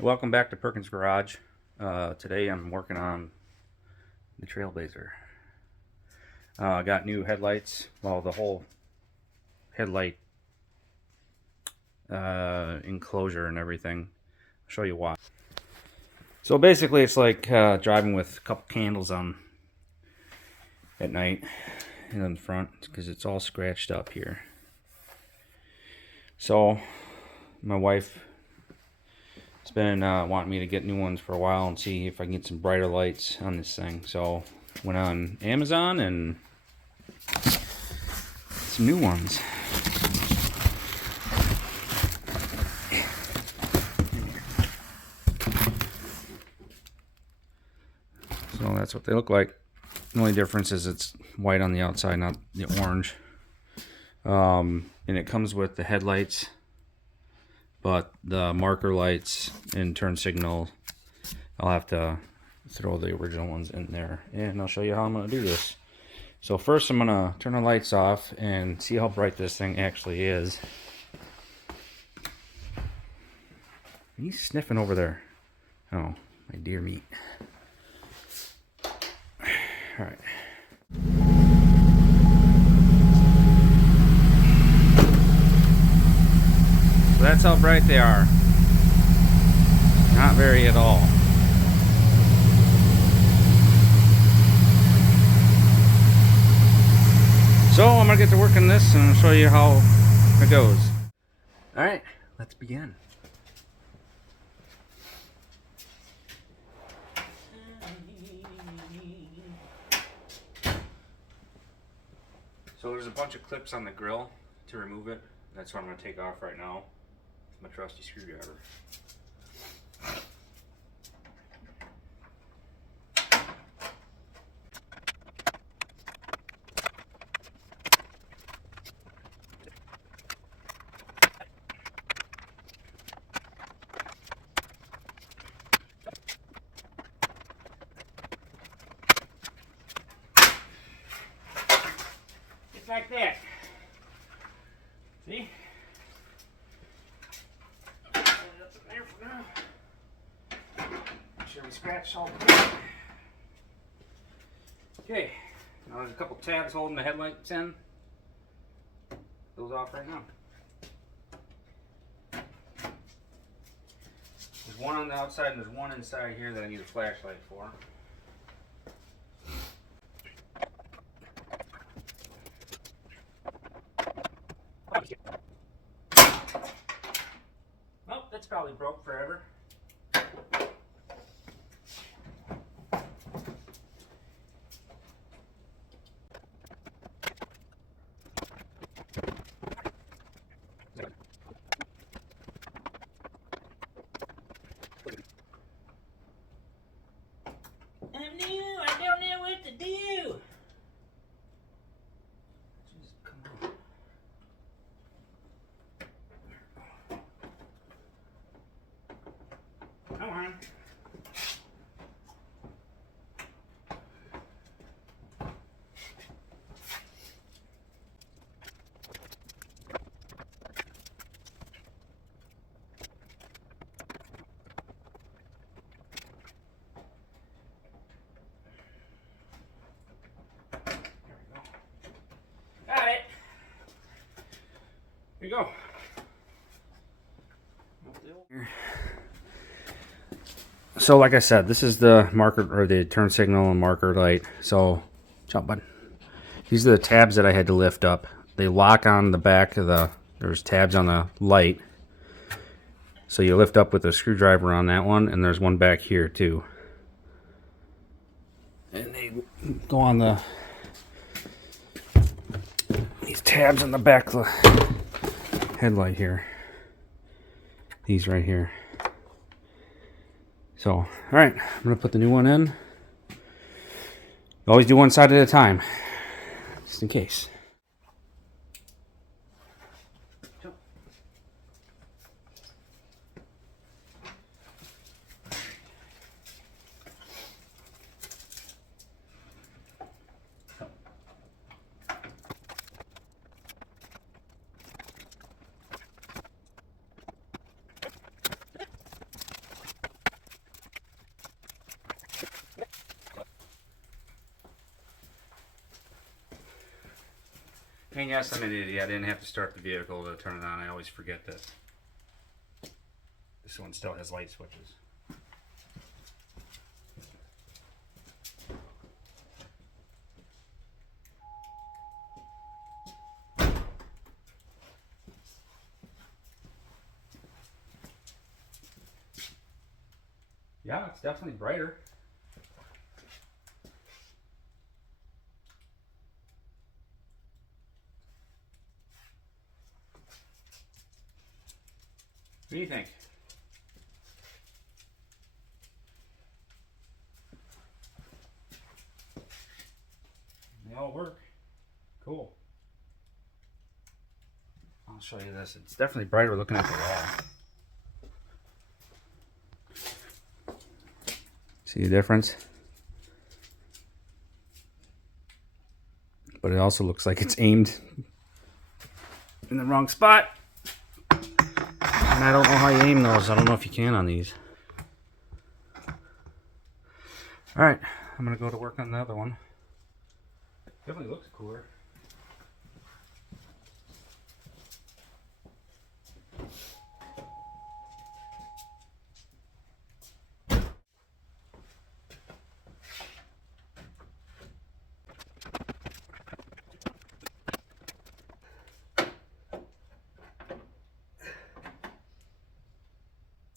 Welcome back to Perkins Garage. Today I'm working on the Trailblazer. I got new headlights, well, the whole headlight enclosure and everything. I'll show you why. So basically it's like driving with a couple candles on at night in the front because it's all scratched up here. So my wife has been wanting me to get new ones for a while and see if I can get some brighter lights on this thing. So went on Amazon and some new ones. So that's what they look like. The only difference is it's white on the outside, not the orange. And it comes with the headlights, but the marker lights and turn signal, I'll have to throw the original ones in there. And I'll show you how I'm going to do this. So first I'm going to turn the lights off and see how bright this thing actually is. He's sniffing over there. Oh, my dear meat. Alright. So that's how bright they are. Not very at all. So I'm going to get to work on this and show you how it goes. Alright, let's begin. So there's a bunch of clips on the grill to remove it. That's what I'm going to take off right now with my trusty screwdriver. Just like that. See? Put it up in there for now. Make sure we scratch all the way. Okay, now there's a couple tabs holding the headlights in. Those off right now. There's one on the outside and there's one inside here that I need a flashlight for. Well, that's probably broke forever. I'm new, I don't know what to do. Just come on. Come on. Got it. Here you go. So like I said, this is the marker or the turn signal and marker light. So jump button. These are the tabs that I had to lift up. They lock on the back of the, there's tabs on the light. So you lift up with a screwdriver on that one, and there's one back here too. And they go on the these tabs on the back of the headlight here. These right here. So, all right, I'm gonna put the new one in. Always do one side at a time, just in case. And yes, I'm an idiot. I didn't have to start the vehicle to turn it on. I always forget this. This one still has light switches. Yeah, it's definitely brighter. What do you think? They all work. Cool. I'll show you this. It's definitely brighter looking at the wall. See the difference? But it also looks like it's aimed in the wrong spot. And I don't know how you aim those. I don't know if you can on these. Alright, I'm going to go to work on the other one. Definitely looks cooler.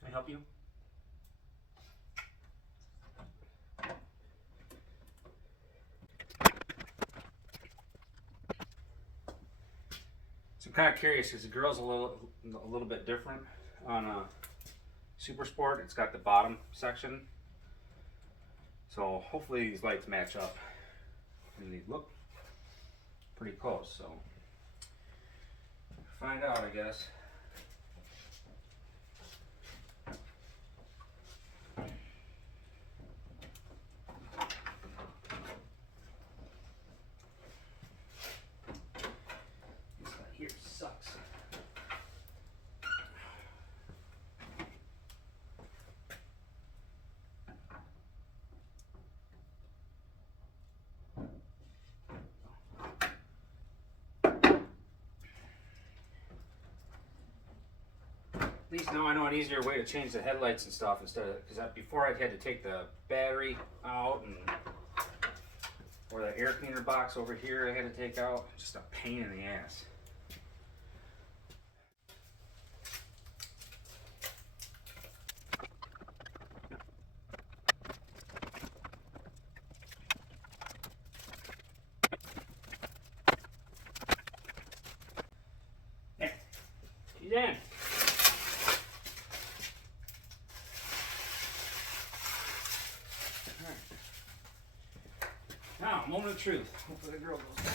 Can I help you? So I'm kind of curious because the grill's a little bit different on a Super Sport. It's got the bottom section, so hopefully these lights match up and they look pretty close. So find out, I guess. Here sucks. At least now I know an easier way to change the headlights and stuff instead of, because before I'd had to take the battery out and or the air cleaner box over here I had to take out. Just a pain in the ass. There, she's in. Now, moment of truth. Hopefully the girl goes back.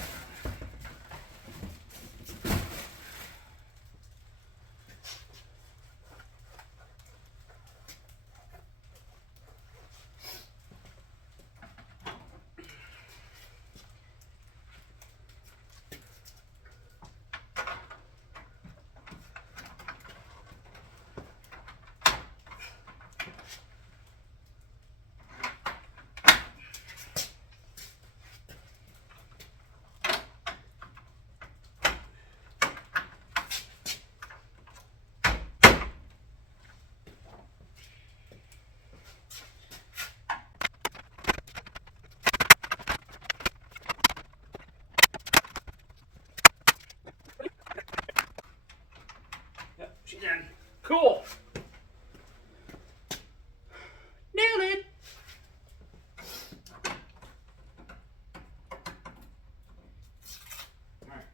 Yep, she's in. Cool. Nailed it. Alright.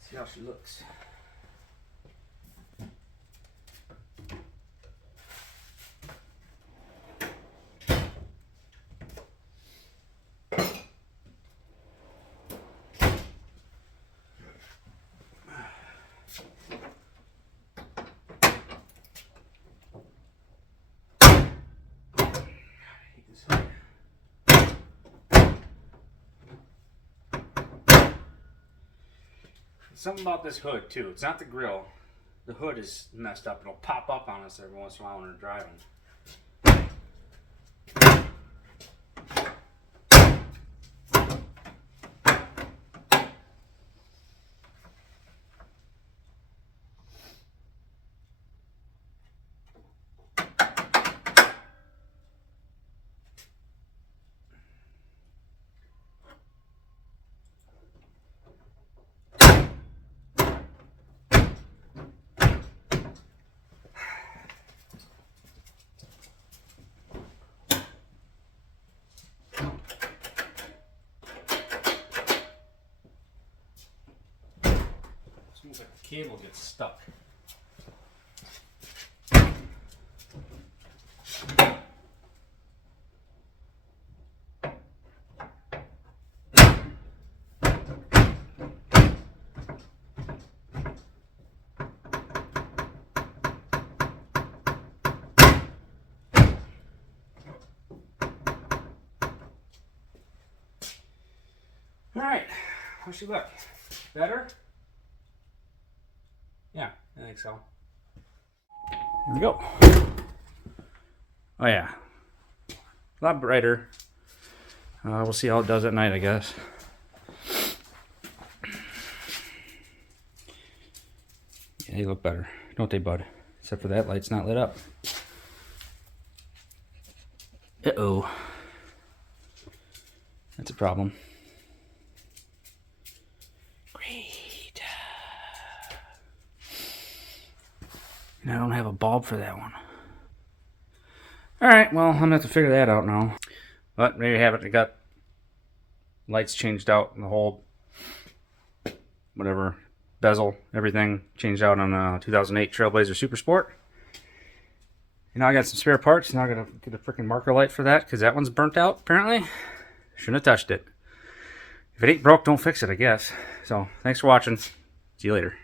See how she looks. Something about this hood too. It's not the grill. The hood is messed up. It'll pop up on us every once in a while when we're driving. cable gets stuck. Alright, how's she look? Better? Yeah, I think so. Here we go. Oh yeah, a lot brighter. We'll see how it does at night, I guess. Yeah, they look better, don't they, bud? Except for that light's not lit up. Uh-oh. That's a problem. Great. And I don't have a bulb for that one. Alright, well, I'm gonna have to figure that out now. But there you have it. I got lights changed out in the whole, whatever, bezel, everything changed out on a 2008 Trailblazer Super Sport. And now I got some spare parts. Now I gotta get a freaking marker light for that because that one's burnt out, apparently. Shouldn't have touched it. If it ain't broke, don't fix it, I guess. So, thanks for watching. See you later.